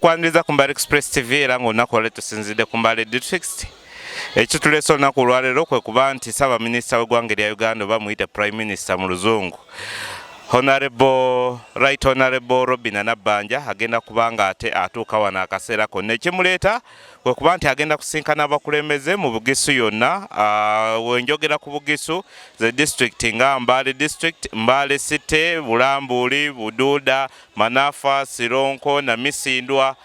tukwaniriza ku Mbale Express TV era ng'olunaku olwaleero tusinzidde ku Mbale District. Ekituleese olunaku olwaleero kwe kuba nti Ssaabaminisita w'eggwanga lya Uganda oba muyite Prime Minister mu luzungu Right Honorable Robin Nabbanja agenda kubanga ate atuuka wano akaseera konna. Ekimuleeta kwe kuba nti agenda kusinkana abakulembeze mu Bugisu yonna. Wenjogera ku Bugisu ze district nga Mbale District, Mbale City, Bulambuli, Buduuda, Manafa, Sironko na Misindwa,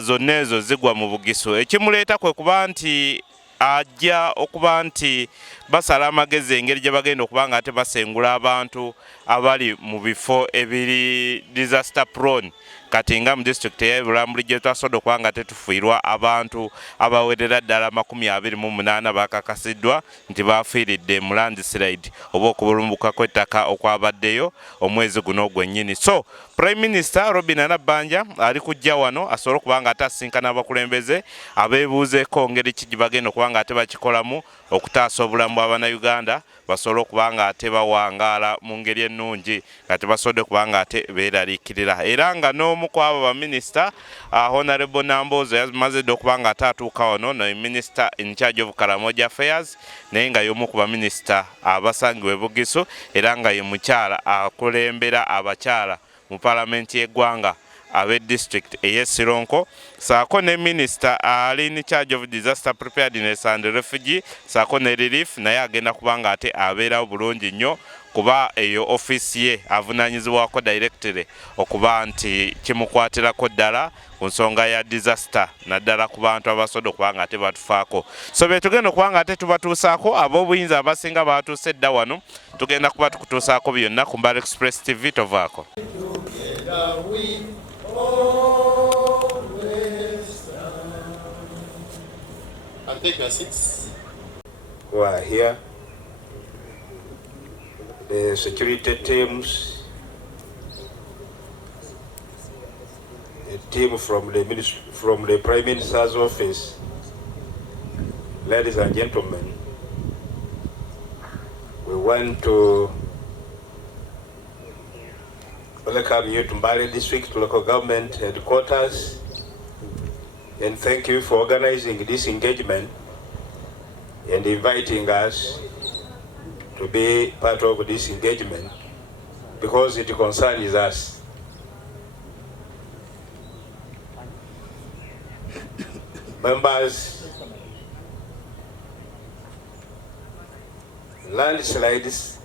zonna ezo zigwa mu Bugisu. Ekimuleeta kwe kuba nti ajja okuba nti basala amagezi engeri gye bagenda okubanga ate basengula abantu abali mu bifo ebiri disaster prone kati nga mu district ya Bulambuli gye twasobola okubanga ate tufiirwa abantu abawerera ddala 28 bakakasiddwa nti bafiiridde mu landslide oba okubulumbuka kw'ettaka okwabaddeyo omwezi guno gwennyini. So Prime Minister Robin Nabbanja ali kujja wano asobole okubanga ate asinkana abakulembeze abeebuuzeeko ngeri ki gye bagenda okubanga ate bakikolamu okutaasa obulamu bw'Abannayuganda basobole okubanga ate bawangaala mu ngeri ennungi nga tebasobodde okubanga ate beeraliikirira. Era nga n'omu ku abo baminisita Honorable Nambozo yamaze dda okubanga ate atuuka wano no Minister in charge of Karamoja Affairs naye nga y'omu ku baminisita abasangiwe Bugisu era nga ye mukyala akulembera abakyala mu Parliament y'eggwanga abe district eye Sironko, saako ne Minister ali in charge of disaster preparedness and refugee, saako ne relief naye agenda kubanga ate abeerawo bulungi nnyo kuba eyo office ye avunaanyizibwako directly okuba nti kimukwatirako ddala ku nsonga ya disaster naddala ku bantu abasobola okubanga ate batufaako. So betugenda okubanga ate tubatuusaako ab'obuyinza abasinga batuuse dda wano tugenda kuba tukutuusaako byonna ku Mbale Express TV tovaako. And take your seats. Who are here, the security teams, a team from the Prime Minister's office, ladies and gentlemen, we want to welcome you to Mbale District Local Government Headquarters and thank you for organizing this engagement and inviting us to be part of this engagement because it concerns us. Members, landslides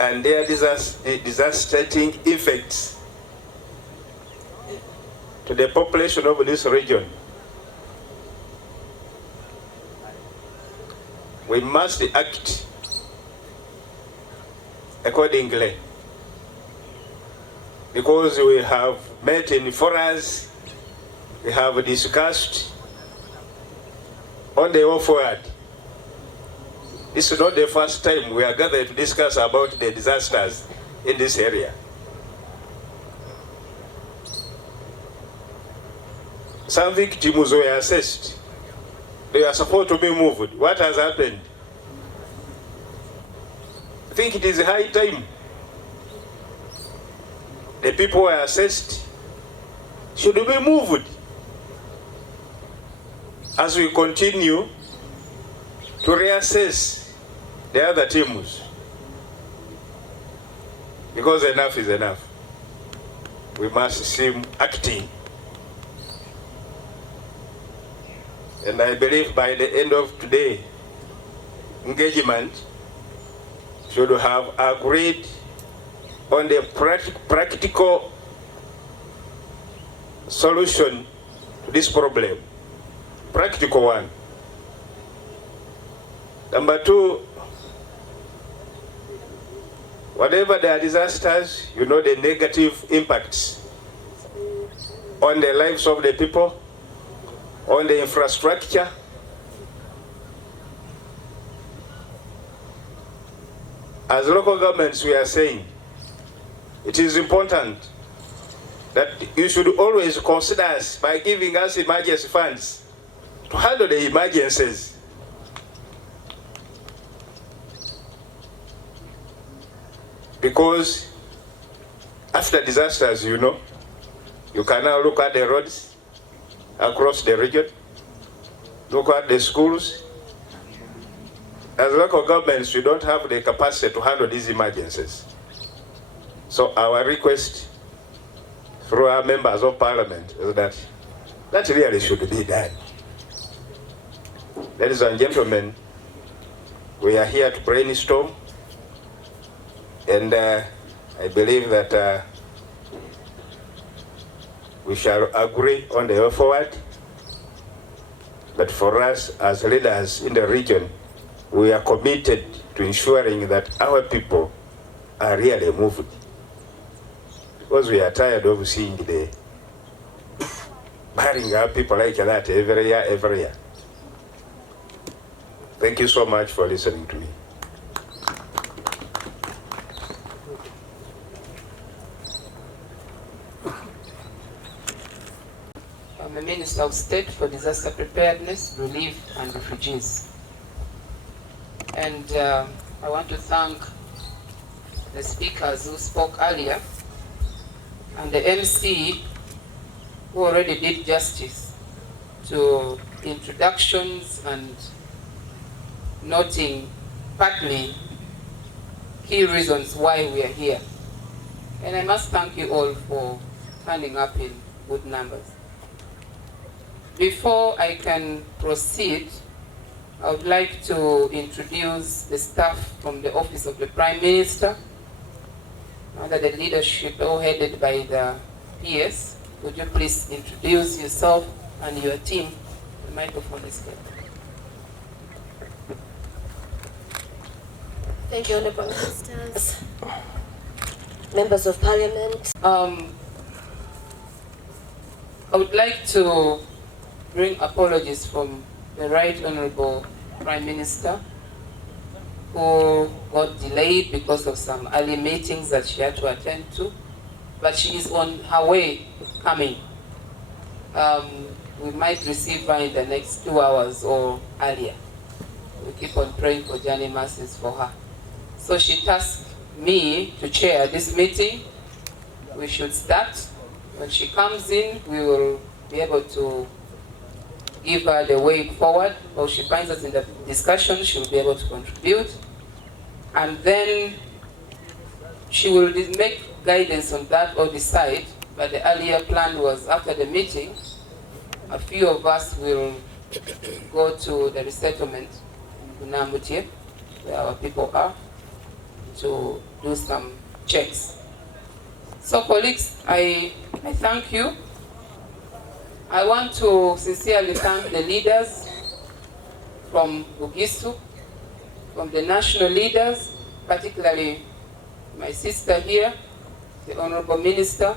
and their devastating effects to the population of this region. We must act accordingly because we have met in forums, we have discussed on the way forward. This is not the first time we are gathered to discuss about the disasters in this area. Some victims were assessed. They are supposed to be moved. What has happened? I think it is high time. The people who are assessed should be moved as we continue to reassess the other teams. Because enough is enough. We must seem acting. And I believe by the end of today, engagement should have agreed on the practical solution to this problem. Practical one. Number two, whatever the disasters, you know the negative impacts on the lives of the people, on the infrastructure. As local governments, we are saying it is important that you should always consider us by giving us emergency funds to handle the emergencies. Because after disasters, you know, You can now look at the roads across the region, look at the schools. As local governments, we don't have the capacity to handle these emergencies. So our request through our members of parliament is that really should be done. Ladies and gentlemen, we are here to brainstorm, and I believe that we shall agree on the way forward. But for us as leaders in the region, we are committed to ensuring that our people are really moved, because we are tired of seeing the burying our people like that every year. Thank you so much for listening to me. I'm the Minister of State for Disaster Preparedness, Relief and Refugees. And I want to thank the speakers who spoke earlier and the MC who already did justice to introductions and noting partly key reasons why we are here. And I must thank you all for turning up in good numbers. Before I can proceed, I would like to introduce the staff from the Office of the Prime Minister, under the leadership all headed by the PS. Would you please introduce yourself and your team? The microphone is here. Thank you, Honourable Ministers, Members of Parliament. I would like to bring apologies from the Right Honourable Prime Minister, who got delayed because of some early meetings that she had to attend to, but she is on her way coming. We might receive her in the next 2 hours or earlier. We keep on praying for journey mercies for her. So she tasked me to chair this meeting. We should start. When she comes in, we will be able to give her the way forward. Or she finds us in the discussion, she will be able to contribute. And then she will make guidance on that or decide. But the earlier plan was after the meeting, a few of us will go to the resettlement in Bulambuli, where our people are, to do some checks. So colleagues, I thank you. I want to sincerely thank the leaders from Bugisu, from the national leaders, particularly my sister here, the Honorable Minister,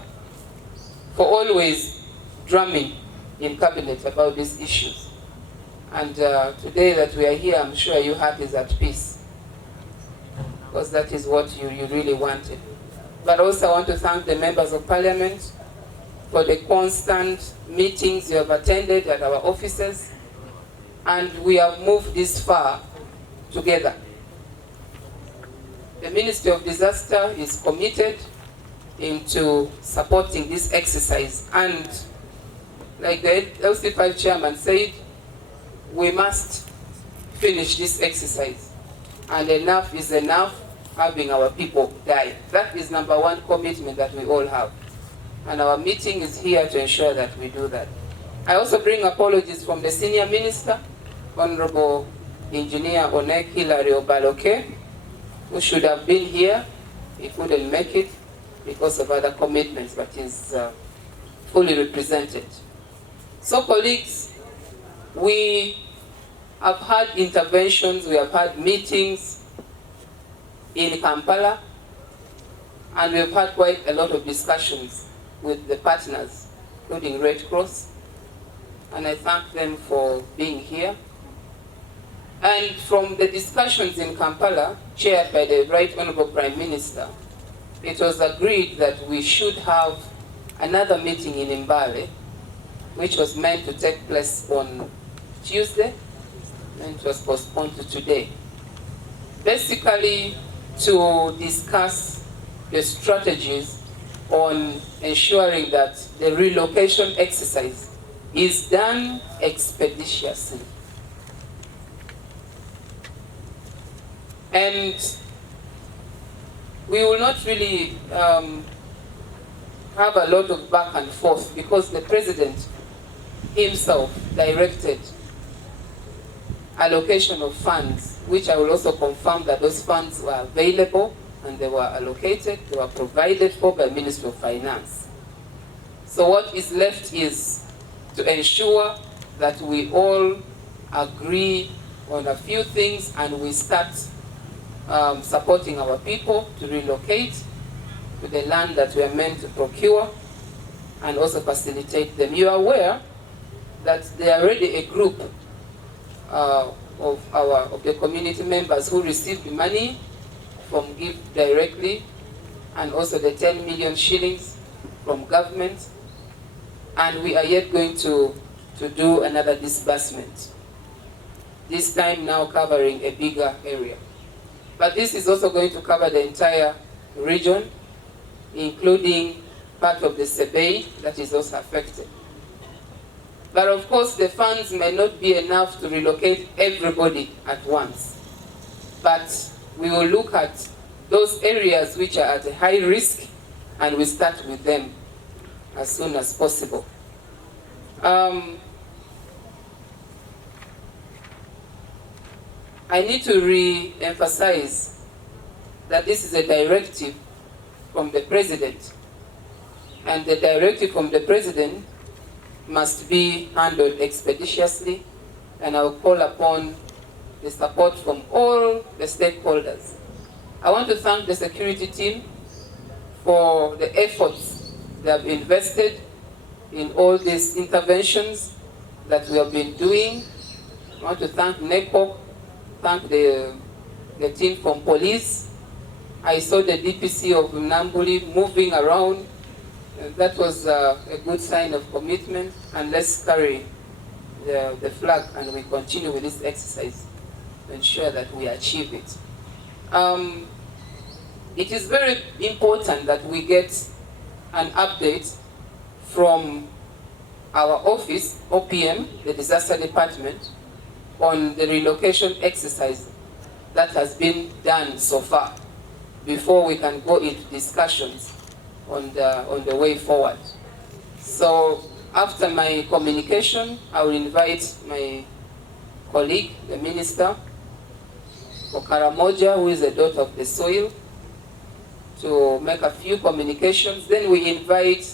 for always drumming in cabinet about these issues. And today that we are here, I'm sure your heart is at peace, because that is what you really wanted. But also I want to thank the members of Parliament for the constant meetings you have attended at our offices, and we have moved this far together. The Ministry of Disaster is committed into supporting this exercise, and like the LC5 chairman said, we must finish this exercise, and enough is enough having our people die. That is number one commitment that we all have, and our meeting is here to ensure that we do that. I also bring apologies from the Senior Minister, Honorable Engineer Onek Hilary Obaloke, who should have been here. He couldn't make it because of other commitments, but is fully represented. So colleagues, we have had interventions, we have had meetings in Kampala, and we've had quite a lot of discussions with the partners, including Red Cross, and I thank them for being here. And from the discussions in Kampala, chaired by the Right Honourable Prime Minister, it was agreed that we should have another meeting in Mbale, which was meant to take place on Tuesday, and it was postponed to today. Basically, to discuss the strategies on ensuring that the relocation exercise is done expeditiously. And we will not really have a lot of back and forth because the president himself directed allocation of funds, which I will also confirm that those funds were available and they were allocated, they were provided for by Ministry of Finance. So what is left is to ensure that we all agree on a few things and we start supporting our people to relocate to the land that we are meant to procure and also facilitate them. You are aware that there are already a group of the community members who received money from Give Directly and also the 10 million shillings from government, and we are yet going to do another disbursement, this time now covering a bigger area. But this is also going to cover the entire region, including part of the Sebei that is also affected. But of course, the funds may not be enough to relocate everybody at once. But we will look at those areas which are at a high risk and we start with them as soon as possible. I need to re-emphasize that this is a directive from the President, and the directive from the President must be handled expeditiously, and I will call upon the support from all the stakeholders. I want to thank the security team for the efforts they have invested in all these interventions that we have been doing. I want to thank NECO, thank the team from police. I saw the DPC of Bulambuli moving around. That was a good sign of commitment, and let's carry the flag and we continue with this exercise to ensure that we achieve it. It is very important that we get an update from our office, OPM, the Disaster Department, on the relocation exercise that has been done so far before we can go into discussions on the way forward. So after my communication, I will invite my colleague, the Minister for Karamoja, who is the daughter of the soil, to make a few communications. Then we invite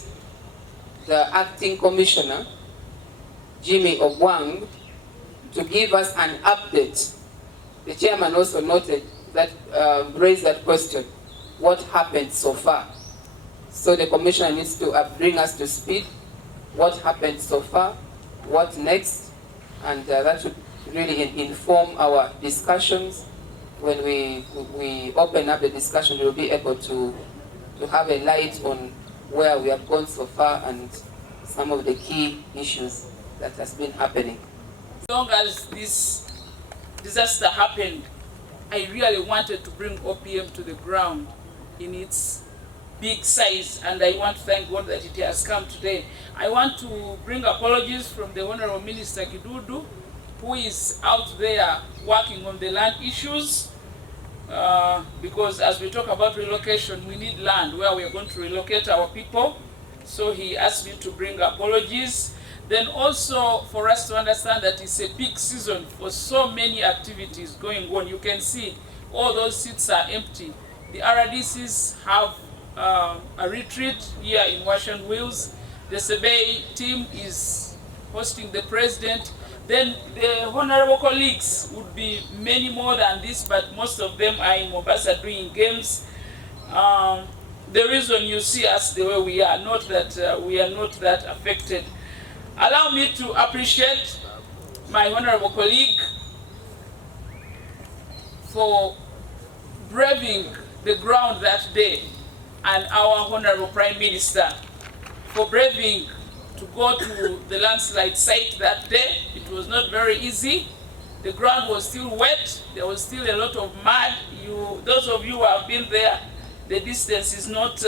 the Acting Commissioner, Jimmy Ogwang, to give us an update. The chairman also noted that, raised that question, what happened so far? So the commissioner needs to bring us to speed, what happened so far, what next, and that should really inform our discussions. When we open up the discussion, we'll be able to have a light on where we have gone so far and some of the key issues that has been happening. As long as this disaster happened, I really wanted to bring OPM to the ground in its big size, and I want to thank God that it has come today. I want to bring apologies from the Honorable Minister Kidudu, who is out there working on the land issues, because as we talk about relocation, we need land where we are going to relocate our people. So he asked me to bring apologies. Then also for us to understand that it's a peak season for so many activities going on. You can see all those seats are empty. The RDCs have a retreat here in Washington Wheels. The Sebei team is hosting the president. Then the honorable colleagues would be many more than this, but most of them are in Mombasa doing games. The reason you see us the way we are, not that we are not that affected. Allow me to appreciate my honorable colleague for braving the ground that day, and our honorable Prime Minister for braving to go to the landslide site that day. It was not very easy. The ground was still wet. There was still a lot of mud. Those of you who have been there, the distance is not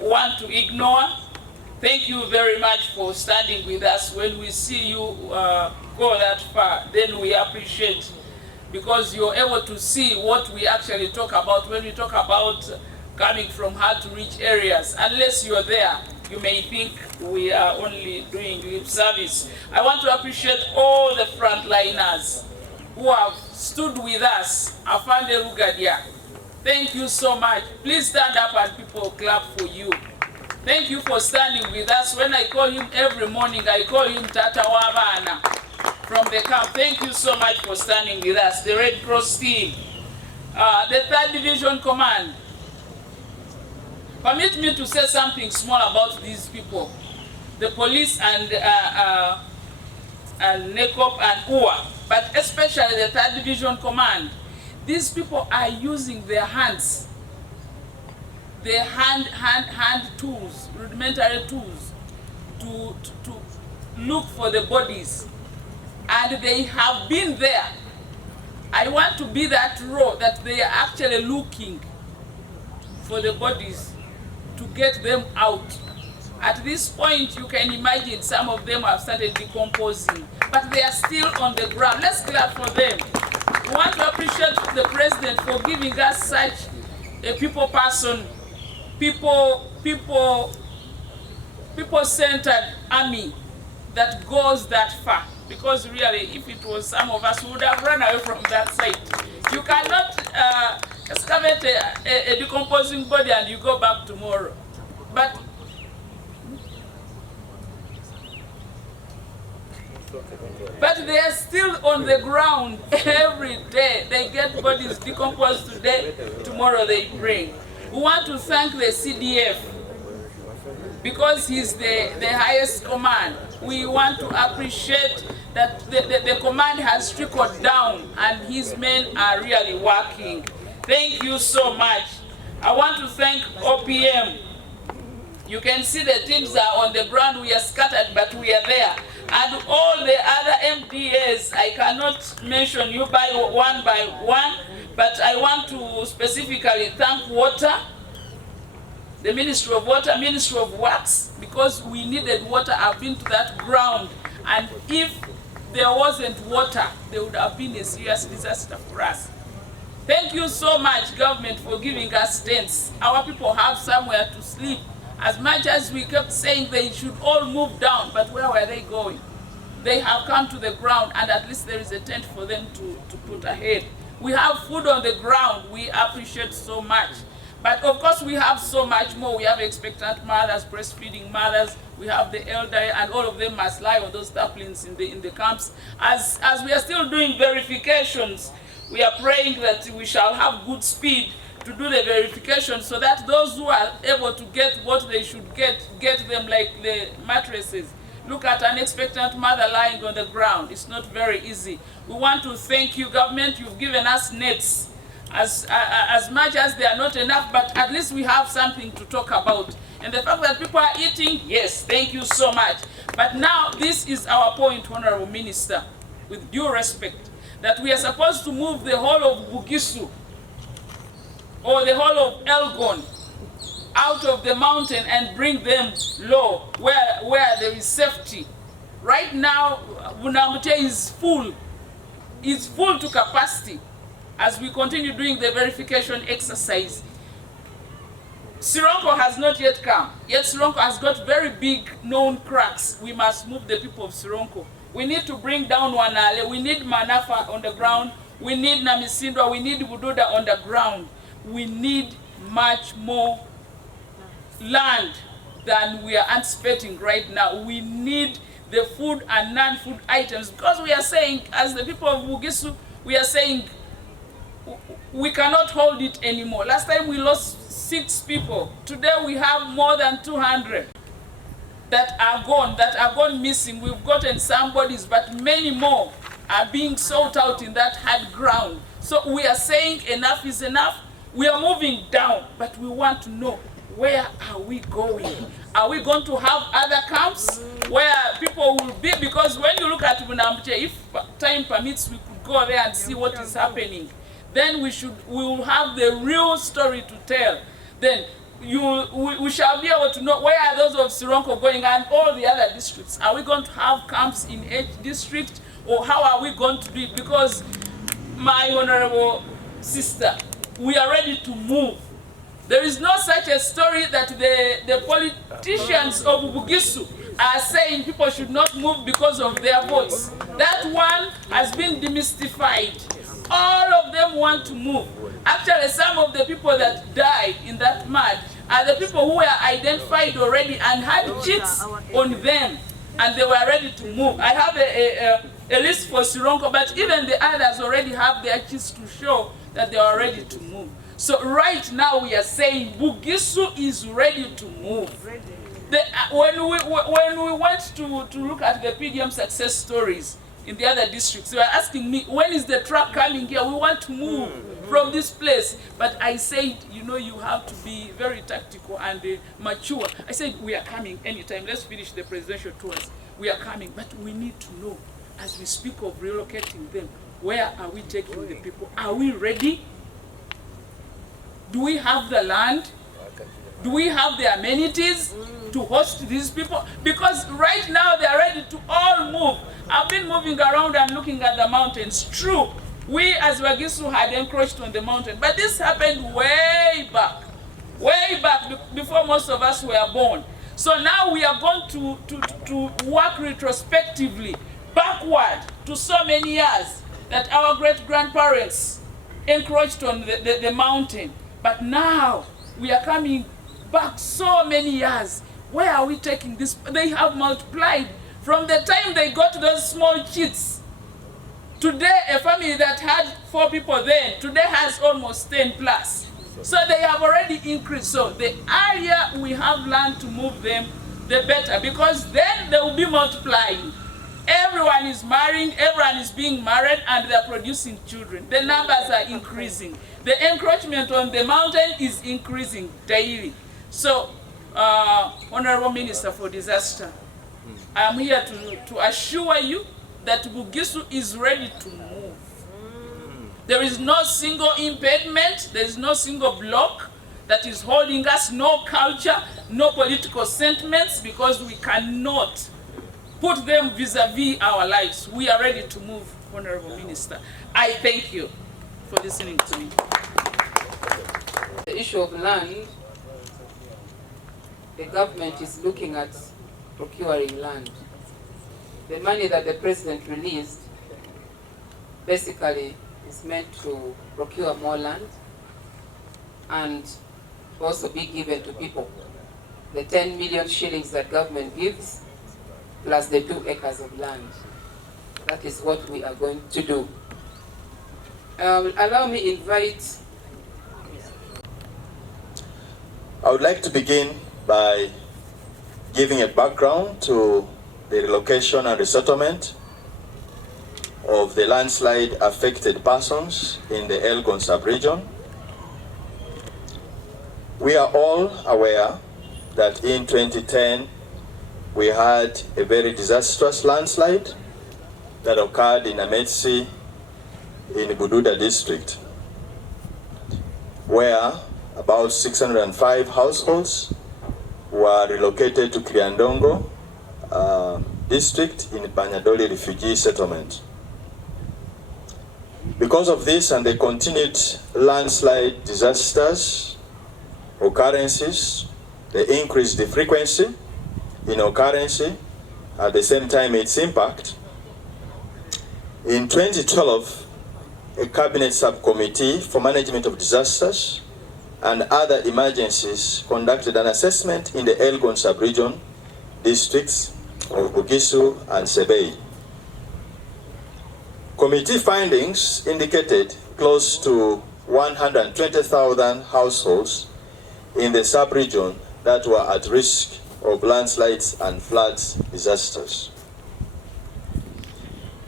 want to ignore. Thank you very much for standing with us. When we see you go that far, then we appreciate, because you're able to see what we actually talk about when we talk about coming from hard to reach areas. Unless you're there, you may think we are only doing lip service. I want to appreciate all the frontliners who have stood with us. Afande Rugadia, thank you so much. Please stand up and people clap for you. Thank you for standing with us. When I call him every morning, I call him Tata Wabana from the camp. Thank you so much for standing with us. The Red Cross team, the 3rd Division Command. Permit me to say something small about these people. The police and NECOP and UA, but especially the 3rd Division Command. These people are using their hands, their hand tools, rudimentary tools, to look for the bodies. And they have been there. I want to be that row that they are actually looking for the bodies to get them out. At this point, you can imagine some of them have started decomposing, but they are still on the ground. Let's clap for them. We want to appreciate the President for giving us such a people person, people-centered army that goes that far. Because really, if it was some of us, we would have run away from that site. You cannot excavate a decomposing body and you go back tomorrow. But they are still on the ground every day. They get bodies decomposed today, tomorrow they bring. We want to thank the CDF because he's the highest command. We want to appreciate that the command has trickled down and his men are really working. Thank you so much. I want to thank OPM. You can see the teams are on the ground. We are scattered, but we are there. And all the other MDAs, I cannot mention you by one, but I want to specifically thank water, the Ministry of Water, Ministry of Works, because we needed water. I've been to that ground, and if there wasn't water, there would have been a serious disaster for us. Thank you so much, government, for giving us tents. Our people have somewhere to sleep. As much as we kept saying they should all move down, but where were they going? They have come to the ground, and at least there is a tent for them to put ahead. We have food on the ground. We appreciate so much. But of course, we have so much more. We have expectant mothers, breastfeeding mothers. We have the elderly, and all of them must lie on those tarpaulins in the camps. As we are still doing verifications, we are praying that we shall have good speed to do the verification, so that those who are able to get what they should get them, like the mattresses. Look at an expectant mother lying on the ground. It's not very easy. We want to thank you, government. You've given us nets. As much as they are not enough, but at least we have something to talk about. And the fact that people are eating, yes, thank you so much. But now this is our point, Honorable Minister, with due respect, that we are supposed to move the whole of Bugisu or the whole of Elgon out of the mountain and bring them low, where there is safety. Right now, Bulambuli is full. It's full to capacity as we continue doing the verification exercise. Sironko has not yet come. Yet Sironko has got very big known cracks. We must move the people of Sironko. We need to bring down Wanale. We need Manafa on the ground. We need Namisindwa. We need Bududa on the ground. We need much more land than we are anticipating right now. We need the food and non-food items, because we are saying, as the people of Bugisu, we are saying we cannot hold it anymore. Last time we lost 6 people. Today we have more than 200 that are gone missing. We've gotten some bodies, but many more are being sought out in that hard ground. So we are saying enough is enough. We are moving down, but we want to know, where are we going? Are we going to have other camps where people will be? Because when you look at Bulambuli, if time permits, we could go there and see what is happening. Then we will have the real story to tell. Then we shall be able to know where are those of Sironko going and all the other districts. Are we going to have camps in each district, or how are we going to do it? Because, my honorable sister, we are ready to move. There is no such a story that the politicians of Bugisu are saying people should not move because of their votes. That one has been demystified. All of them want to move. Actually, some of the people that died in that mud are the people who were identified already and had cheats on them, and they were ready to move. I have a list for Sironko, but even the others already have their cheats to show that they are ready to move. So right now we are saying Bugisu is ready to move. When we went to look at the PDM success stories in the other districts, they were asking me, when is the truck coming here? We want to move from this place. But I said, you know, you have to be very tactical and mature. I said, we are coming anytime. Let's finish the presidential tours. We are coming, but we need to know, as we speak of relocating them, where are we taking the people? Are we ready? Do we have the land? Do we have the amenities to host these people? Because right now they are ready to all move. I've been moving around and looking at the mountains. True, we as Wagisu had encroached on the mountain, but this happened way back before most of us were born. So now we are going to work retrospectively, backward to so many years that our great-grandparents encroached on the mountain. But now we are coming back so many years. Where are we taking this? They have multiplied from the time they got those small cheats. Today, a family that had 4 people then, today has almost 10 plus. So they have already increased. So the earlier we have learned to move them, the better, because then they will be multiplying. Everyone is marrying, everyone is being married, and they're producing children. The numbers are increasing. The encroachment on the mountain is increasing daily. So, Honorable Minister for Disaster, I am here to assure you that Bugisu is ready to move. There is no single impediment, there is no single block that is holding us, no culture, no political sentiments, because we cannot put them vis-a-vis our lives. We are ready to move, Honorable Minister. I thank you for listening to me. The issue of land, the government is looking at procuring land. The money that the president released basically is meant to procure more land and also be given to people. The 10 million shillings that government gives, plus the 2 acres of land. That is what we are going to do. Allow me invite. I would like to begin by giving a background to the relocation and resettlement of the landslide affected persons in the Elgon sub-region. We are all aware that in 2010 we had a very disastrous landslide that occurred in Ametsi in Bududa district, where about 605 households were relocated to Kriandongo district in Banyadoli refugee settlement. Because of this and the continued landslide disasters, occurrences, the increased frequency in occurrence, at the same time its impact, in 2012, a cabinet subcommittee for management of disasters and other emergencies conducted an assessment in the Elgon sub-region districts of Bugisu and Sebei. Committee findings indicated close to 120,000 households in the sub-region that were at risk of landslides and floods disasters.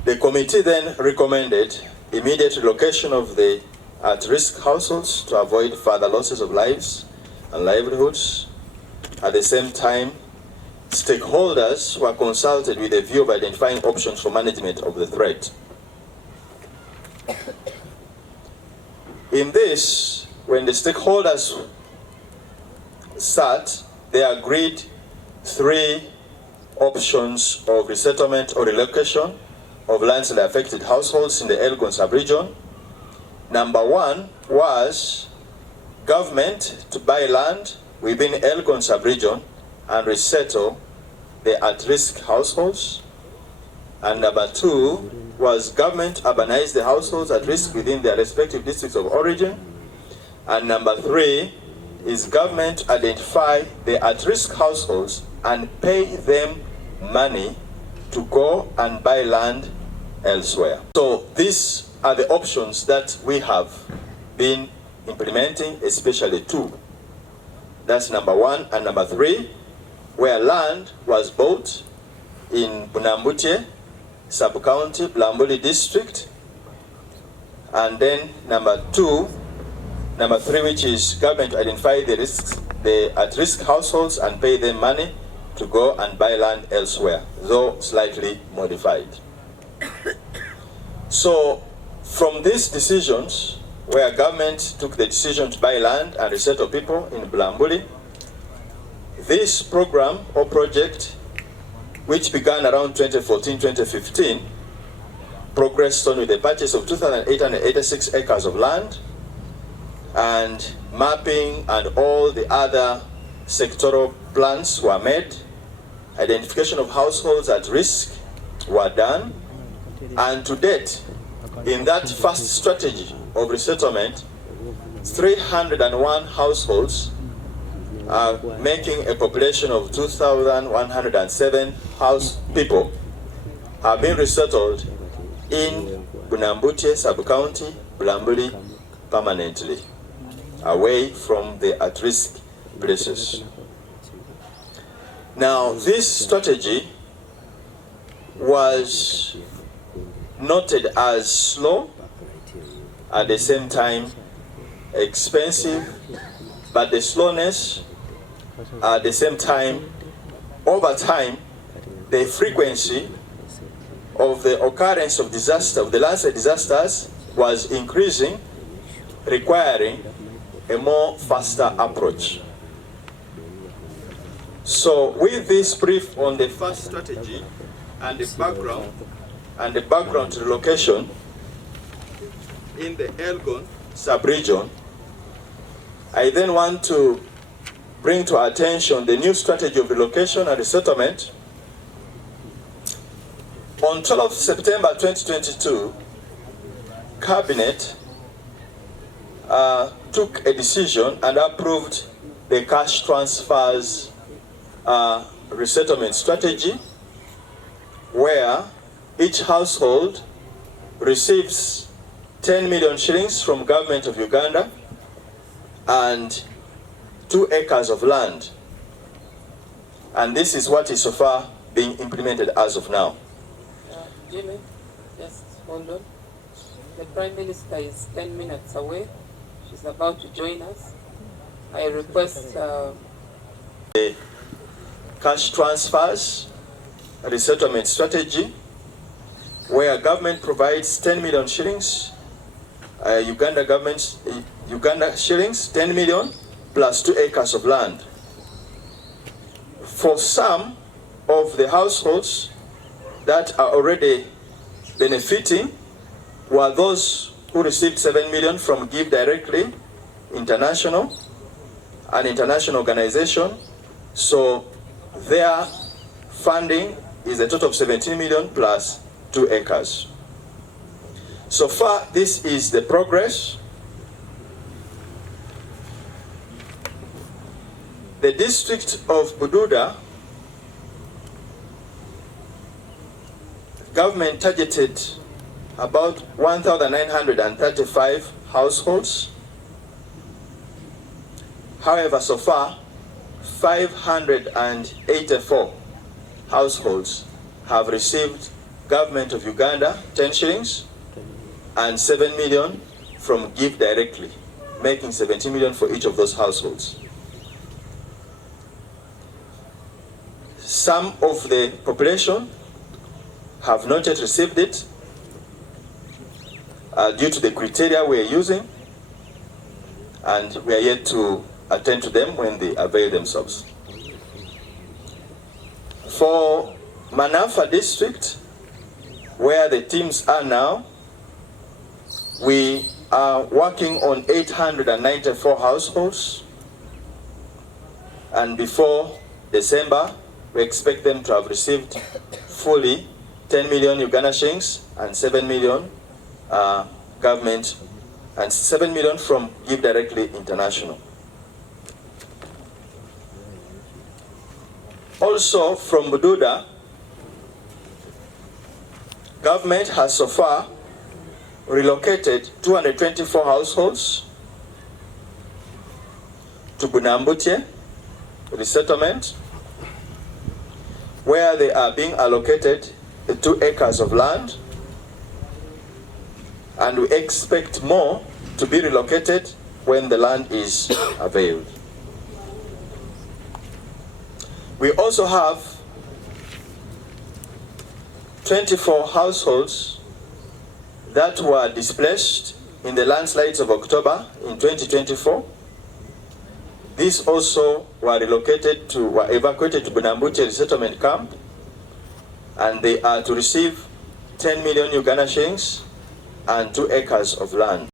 The committee then recommended immediate relocation of the at-risk households to avoid further losses of lives and livelihoods. At the same time, stakeholders were consulted with a view of identifying options for management of the threat. In this, when the stakeholders sat, they agreed 3 options of resettlement or relocation of landslide affected households in the Elgon sub-region. Number 1 was government to buy land within Elgon sub-region and resettle the at-risk households. And number 2 was government urbanize the households at risk within their respective districts of origin. And number 3 is government identify the at-risk households and pay them money to go and buy land elsewhere. So these are the options that we have been implementing, especially 2. That's number 1 and number 3, where land was bought in Bulambuli sub-county, Bulambuli district. And then number 3, which is government to identify the risks, the at-risk households and pay them money to go and buy land elsewhere, though slightly modified. So from these decisions, where government took the decision to buy land and resettle people in Bulambuli, this program or project, which began around 2014-2015, progressed on with the purchase of 2,886 acres of land and mapping and all the other sectoral plans were made. Identification of households at risk were done, and to date, in that first strategy of resettlement, 301 households are making a population of 2,107 people have been resettled in Bulambuli sub-county, Bulambuli permanently, away from the at-risk places. Now, this strategy was noted as slow, at the same time expensive, but the slowness, at the same time, over time, the frequency of the occurrence of disaster, of the landslide disasters, was increasing, requiring a more faster approach. So with this brief on the first strategy and the background to relocation in the Elgon sub-region, I then want to bring to our attention the new strategy of relocation and resettlement. On 12 September 2022, Cabinet took a decision and approved the cash transfers resettlement strategy, where each household receives 10 million shillings from government of Uganda and 2 acres of land. And this is what is so far being implemented as of now. Jimmy, just hold on. The Prime Minister is 10 minutes away. She's about to join us. I request the cash transfers resettlement strategy, where government provides 10 million shillings, Uganda shillings 10 million plus 2 acres of land. For some of the households that are already benefiting were those who received 7 million from Give Directly International, an international organization. So their funding is a total of 17 million plus 2 acres. So far, this is the progress. The district of Bududa, government targeted about 1,935 households. However, so far, 584 households have received government of Uganda 10 shillings and 7 million from Give Directly, making 17 million for each of those households. Some of the population have not yet received it due to the criteria we are using, and we are yet to attend to them when they avail themselves. For Manafa district, where the teams are now, we are working on 894 households, and before December, we expect them to have received fully 10 million Uganda shillings and 7 million government, and 7 million from Give Directly International. Also from Bududa, government has so far relocated 224 households to Bulambuli resettlement, where they are being allocated the 2 acres of land, and we expect more to be relocated when the land is availed. We also have 24 households that were displaced in the landslides of October in 2024. These also were evacuated to Bulambuli resettlement camp, and they are to receive 10 million Uganda shillings and 2 acres of land.